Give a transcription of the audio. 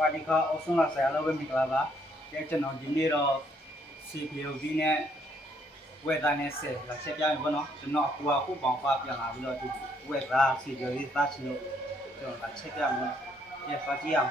วัสดีครับเอาส่งละเสียแล้วเป็นมิกลาบะแกจะนอนที่นี่เราสีเขียวที่เนี่ยเวทเนี่ยเสร็จแล้วเช็คยังอยู่เนาะจะนอนกลัวคู่บองฟ้าเปลี่ยนหาวิโรจน์เวทสีเขียวที่ตาชิโร่จะนอนเช็คยังอยู่เจ็บฟ้าจียัง